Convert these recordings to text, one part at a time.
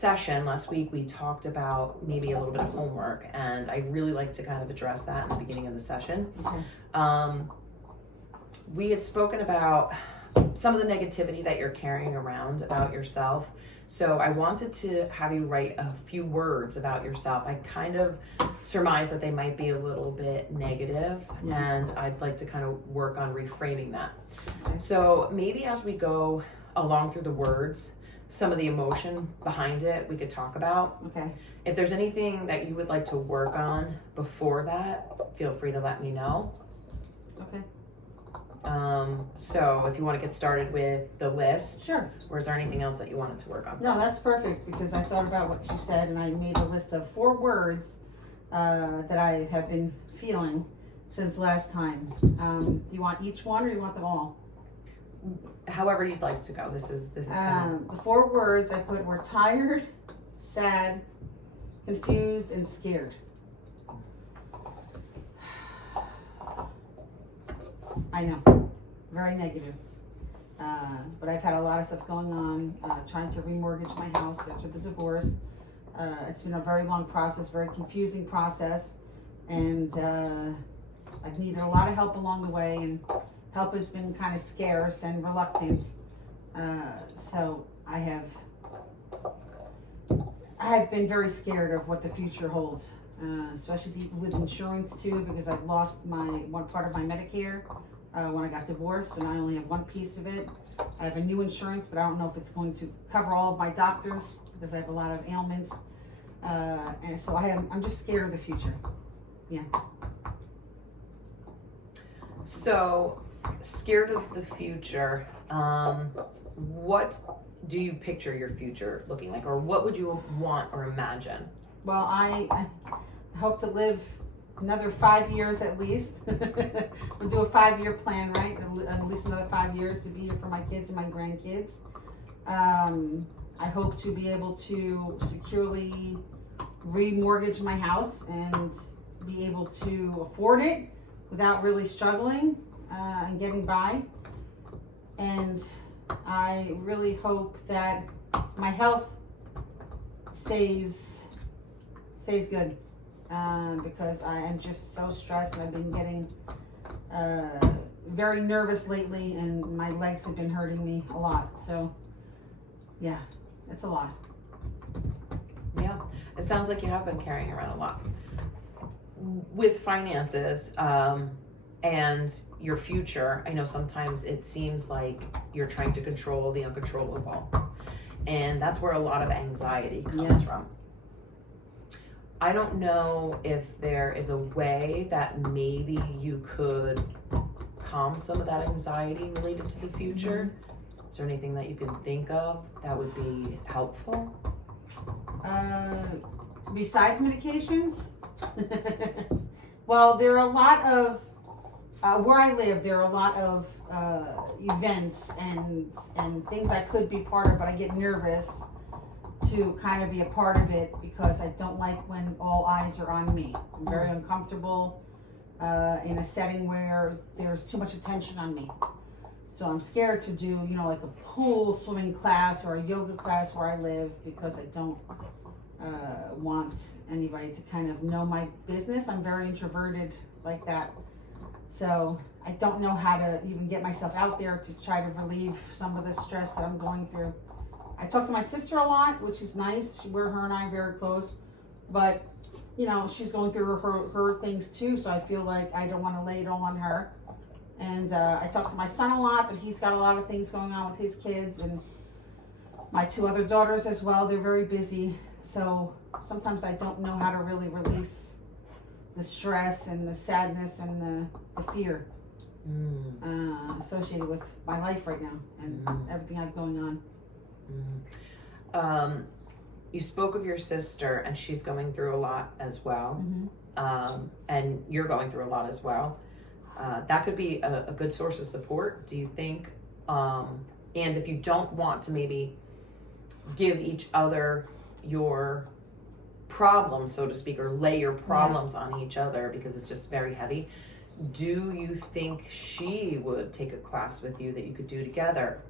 session last week, we talked about maybe a little bit of homework, and I really like to kind of address that in the beginning of the session. Okay. We had spoken about some of the negativity that you're carrying around about yourself. So I wanted to have you write a few words about yourself. I kind of surmise that they might be a little bit negative, and I'd like to kind of work on reframing that. Okay. So maybe as we go along through the words, some of the emotion behind it we could talk about. Okay. If there's anything that you would like to work on before that, feel free to let me know. Okay. So if you want to get started with the list, Sure. or is there anything else that you wanted to work on? No, that's perfect because I thought about what you said and I made a list of 4 words that I have been feeling since last time. Do you want each one or do you want them all? However you'd like to go. This is kind of, The 4 words I put were tired, sad, confused, and scared. I know, very negative. But I've had a lot of stuff going on, trying to remortgage my house after the divorce. It's been a very long process, very confusing process, and I've needed a lot of help along the way, and help has been kind of scarce and reluctant. So I have been very scared of what the future holds, especially with insurance too, because I've lost one part of my Medicare when I got divorced, and I only have one piece of it. I have a new insurance, but I don't know if it's going to cover all of my doctors because I have a lot of ailments, and so I'm just scared of the future. Yeah. so scared of the future. What do you picture your future looking like, or what would you want or imagine? Well, I hope to live another 5 years at least. We'll do a 5-year plan, right? At least another 5 years to be here for my kids and my grandkids. I hope to be able to securely remortgage my house and be able to afford it without really struggling and getting by. And I really hope that my health stays good, because I am just so stressed and I've been getting very nervous lately, and my legs have been hurting me a lot. So yeah, it's a lot. Yeah, it sounds like you have been carrying around a lot. With finances and your future, I know sometimes it seems like you're trying to control the uncontrollable, and that's where a lot of anxiety comes from. I don't know if there is a way that maybe you could calm some of that anxiety related to the future. Is there anything that you can think of that would be helpful? Besides medications? Well, there are a lot of, where I live, there are a lot of events and things I could be part of, but I get nervous to kind of be a part of it because I don't like when all eyes are on me. I'm very uncomfortable in a setting where there's too much attention on me. So I'm scared to do, like a pool swimming class or a yoga class where I live because I don't want anybody to kind of know my business. I'm very introverted like that. So I don't know how to even get myself out there to try to relieve some of the stress that I'm going through. I talk to my sister a lot, which is nice. Her and I are very close. But, she's going through her things too, so I feel like I don't want to lay it all on her. And I talk to my son a lot, but he's got a lot of things going on with his kids, and my 2 other daughters as well. They're very busy. So sometimes I don't know how to really release the stress and the sadness and the fear associated with my life right now and everything I have going on. You spoke of your sister, and she's going through a lot as well, and you're going through a lot as well. That could be a good source of support, do you think? And if you don't want to maybe give each other your problems, so to speak, or lay your problems on each other because it's just very heavy, do you think she would take a class with you that you could do together?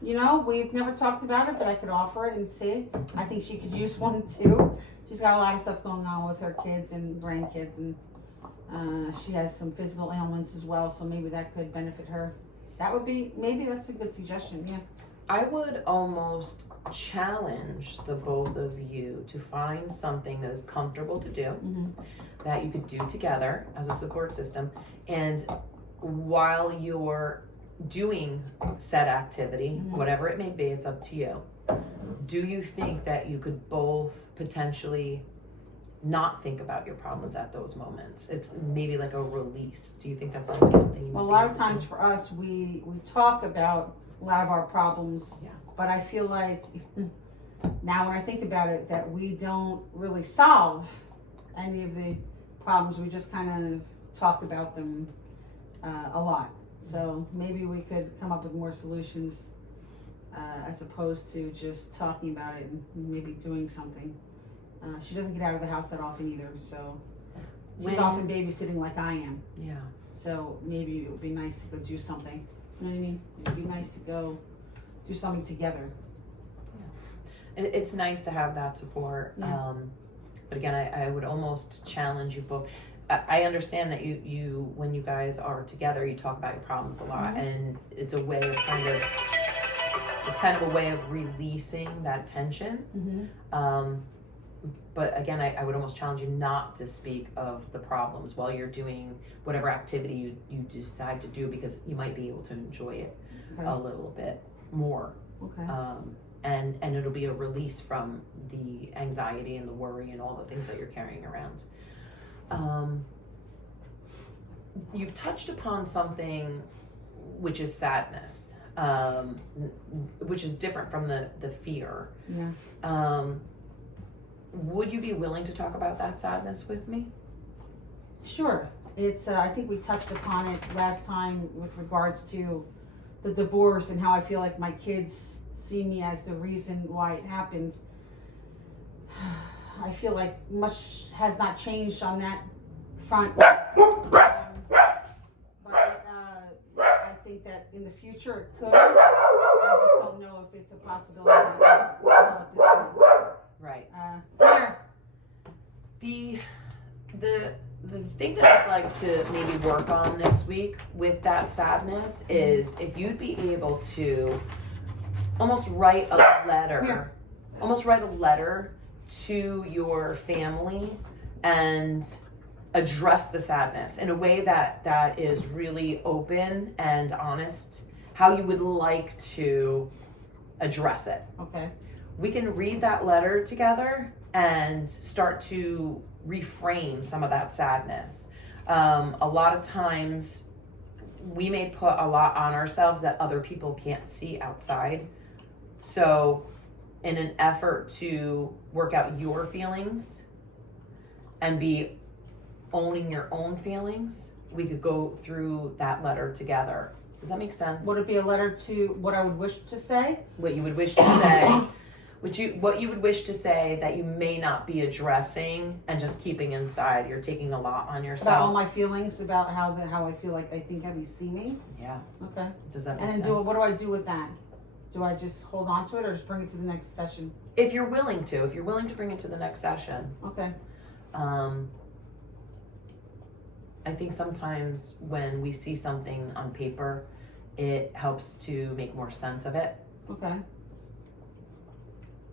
You know, we've never talked about it, but I could offer it and see. I think she could use one too. She's got a lot of stuff going on with her kids and grandkids, and she has some physical ailments as well, so maybe that could benefit her. Maybe that's a good suggestion, yeah. I would almost challenge the both of you to find something that is comfortable to do, that you could do together as a support system, and while you're doing said activity, whatever it may be, it's up to you. Do you think that you could both potentially not think about your problems at those moments? It's maybe like a release. Do you think that's something you Well, a might lot be of able to times do? for us, we talk about a lot of our problems, Yeah. but I feel like now when I think about it, that we don't really solve any of the problems. We just kind of talk about them a lot. So maybe we could come up with more solutions as opposed to just talking about it and maybe doing something. She doesn't get out of the house that often either, so she's often babysitting like I am. Yeah. So maybe it would be nice to go do something. You know what I mean? It would be nice to go do something together. It's nice to have that support. Yeah. But again, I would almost challenge you both. I understand that you when you guys are together, you talk about your problems a lot, and it's a way of kind of a way of releasing that tension. But again, I would almost challenge you not to speak of the problems while you're doing whatever activity you decide to do, because you might be able to enjoy it a little bit more. Okay. And it'll be a release from the anxiety and the worry and all the things that you're carrying around. You've touched upon something which is sadness, which is different from the fear. Yeah. Would you be willing to talk about that sadness with me? Sure. It's. I think we touched upon it last time with regards to the divorce and how I feel like my kids see me as the reason why it happened. I feel like much has not changed on that front. But I think that in the future it could. I just don't know if it's a possibility at this point. Right. Here. The thing that I'd like to maybe work on this week with that sadness is if you'd be able to almost write a letter, to your family and address the sadness in a way that is really open and honest, how you would like to address it. Okay. We can read that letter together and start to reframe some of that sadness. A lot of times we may put a lot on ourselves that other people can't see outside. So in an effort to work out your feelings and be owning your own feelings, we could go through that letter together. Does that make sense? Would it be a letter to what I would wish to say? What you would wish to say, what you would wish to say that you may not be addressing and just keeping inside. You're taking a lot on yourself. About all my feelings, about how I feel like they think they see me. Yeah. Okay. Does that make And sense? then what do I do with that? Do I just hold on to it or just bring it to the next session? If you're willing to bring it to the next session. Okay. I think sometimes when we see something on paper, it helps to make more sense of it. Okay.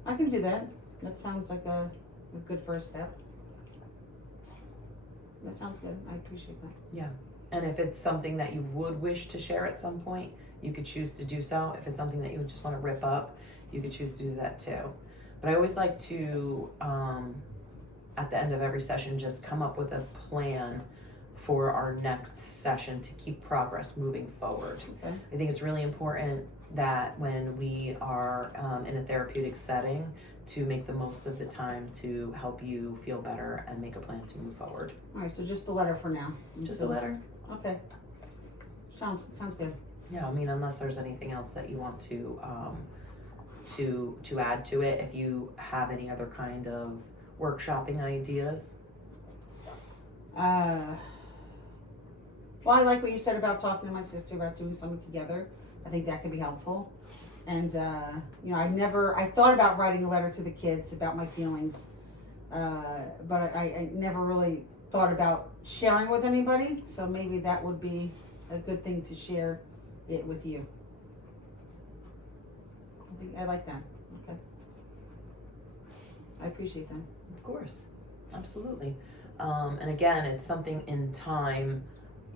I can do that. That sounds like a good first step. That sounds good. I appreciate that. Yeah. And if it's something that you would wish to share at some point, you could choose to do so. If it's something that you would just want to rip up, you could choose to do that too. But I always like to, at the end of every session, just come up with a plan for our next session to keep progress moving forward. Okay. I think it's really important that when we are in a therapeutic setting, to make the most of the time to help you feel better and make a plan to move forward. All right. So just the letter for now. Just a letter. Okay. Sounds good. Yeah, I mean, unless there's anything else that you want to add to it, if you have any other kind of workshopping ideas. Well, I like what you said about talking to my sister about doing something together. I think that could be helpful. And you know, I thought about writing a letter to the kids about my feelings, but I never really thought about sharing with anybody. So maybe that would be a good thing to share it with you. I think I like that. Okay. I appreciate that. Of course, absolutely. And again, it's something in time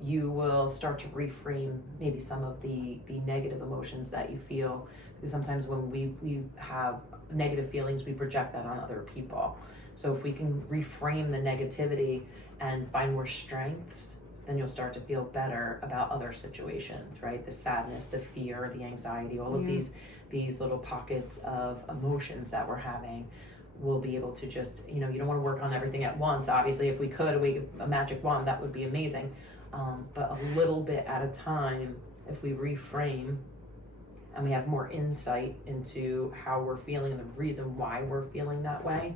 you will start to reframe maybe some of the negative emotions that you feel, because sometimes when we have negative feelings, we project that on other people. So if we can reframe the negativity and find more strengths, then you'll start to feel better about other situations, right? The sadness, the fear, the anxiety, all of these little pockets of emotions that we're having. We'll be able to just, you don't want to work on everything at once. Obviously, if we could, a magic wand, that would be amazing. But a little bit at a time, if we reframe and we have more insight into how we're feeling and the reason why we're feeling that way,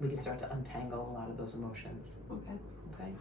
we can start to untangle a lot of those emotions. Okay. Okay.